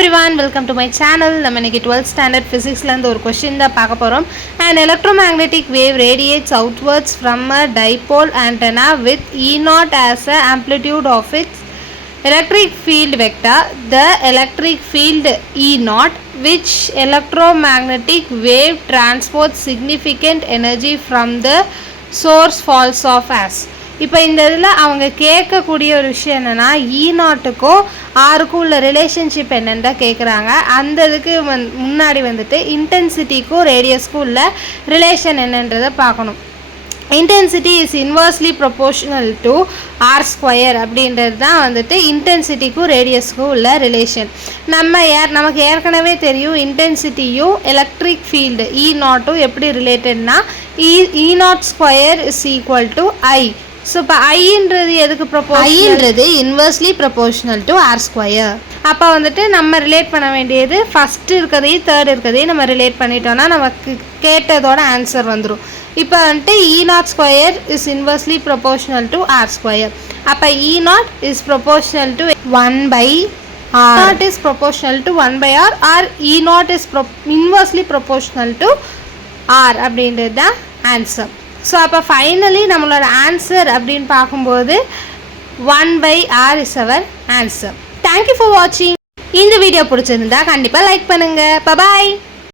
everyone, welcome to my channel. நம்ம இன்னைக்கு 12th standard physicsல இருந்து ஒரு question தான் பார்க்க போறோம். An electromagnetic wave radiates outwards from a dipole antenna with E0 as a amplitude of its electric field vector. The electric field E0 which electromagnetic wave transports significant energy from the source falls off as. இப்போ இந்த இதில் அவங்க கேட்கக்கூடிய ஒரு விஷயம் என்னென்னா E0க்கும் ஆருக்கும் உள்ள relationship என்னென்னு தான் கேட்குறாங்க. அந்த இதுக்கு முன்னாடி வந்துட்டு இன்டென்சிட்டிக்கும் ரேடியஸ்க்கும் உள்ள ரிலேஷன் என்னன்றதை பார்க்கணும். Intensity is inversely proportional to r square அப்படின்றது தான் வந்துட்டு இன்டென்சிட்டிக்கும் ரேடியஸ்க்கும் உள்ள ரிலேஷன். நமக்கு ஏற்கனவே தெரியும் இன்டென்சிட்டியும் எலக்ட்ரிக் ஃபீல்டு E0ம் எப்படி ரிலேட்டட்னா E0 square is equal to I. So இப்போ ஐன்றது எதுக்கு ஐன்றது inversely proportional to r square. அப்போ வந்துட்டு நம்ம ரிலேட் பண்ண வேண்டியது ஃபஸ்ட்டு இருக்கிறதையும் தேர்ட் இருக்கிறதையும் நம்ம ரிலேட் பண்ணிட்டோம்னா நமக்கு கேட்டதோட ஆன்சர் வந்துடும். இப்போ வந்துட்டு E0 square is inversely proportional to r square. அப்போ E0 is proportional to 1/r. E0 is proportional to 1/r or E0 is inversely proportional to r அப்படின்றது தான் ஆன்சர். ஸோ அப்போ ஃபைனலி நம்மளோட ஆன்சர் அப்படின்னு பார்க்கும்போது 1/r is our answer. Thank you for வாட்சிங். இந்த video பிடிச்சிருந்தா கண்டிப்பாக லைக் பண்ணுங்கள். பாய்.